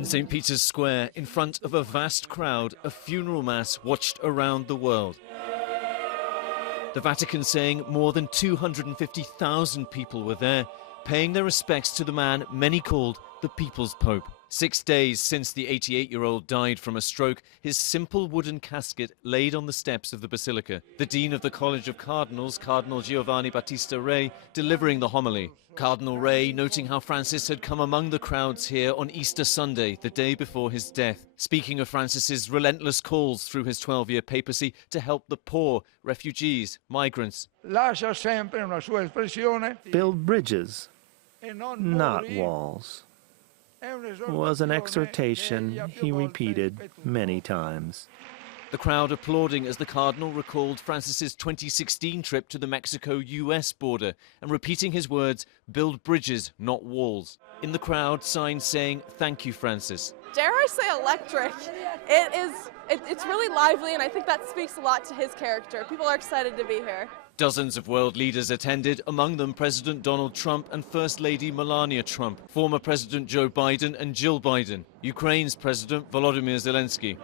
In St. Peter's Square, in front of a vast crowd, a funeral mass watched around the world. The Vatican saying more than 250,000 people were there, paying their respects to the man many called the People's Pope. 6 days since the 88-year-old died from a stroke, his simple wooden casket laid on the steps of the Basilica. The Dean of the College of Cardinals, Cardinal Giovanni Battista Re, delivering the homily. Cardinal Re noting how Francis had come among the crowds here on Easter Sunday, the day before his death, speaking of Francis's relentless calls through his 12-year papacy to help the poor, refugees, migrants. Build bridges, not walls, was an exhortation he repeated many times. The crowd applauding as the Cardinal recalled Francis's 2016 trip to the Mexico-US border and repeating his words, "Build bridges, not walls." In the crowd, signs saying, "Thank you, Francis." Dare I say electric. It's really lively, and I think that speaks a lot to his character. People are excited to be here. Dozens of world leaders attended, among them President Donald Trump and First Lady Melania Trump, former President Joe Biden and Jill Biden, Ukraine's President Volodymyr Zelensky.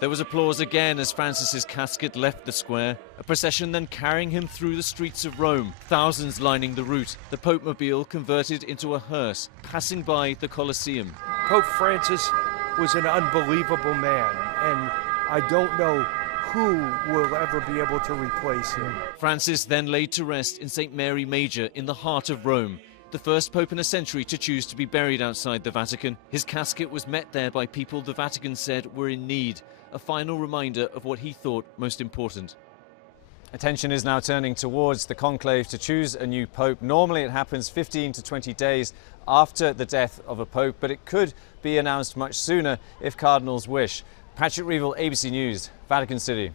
There was applause again as Francis's casket left the square, a procession then carrying him through the streets of Rome, thousands lining the route, the Pope-mobile converted into a hearse, passing by the Colosseum. Pope Francis was an unbelievable man, and I don't know who will ever be able to replace him. Francis then laid to rest in St. Mary Major in the heart of Rome, the first pope in a century to choose to be buried outside the Vatican. His casket was met there by people the Vatican said were in need, a final reminder of what he thought most important. Attention is now turning towards the conclave to choose a new pope. Normally it happens 15 to 20 days after the death of a pope, but it could be announced much sooner if cardinals wish. Patrick Reevell, ABC News, Vatican City.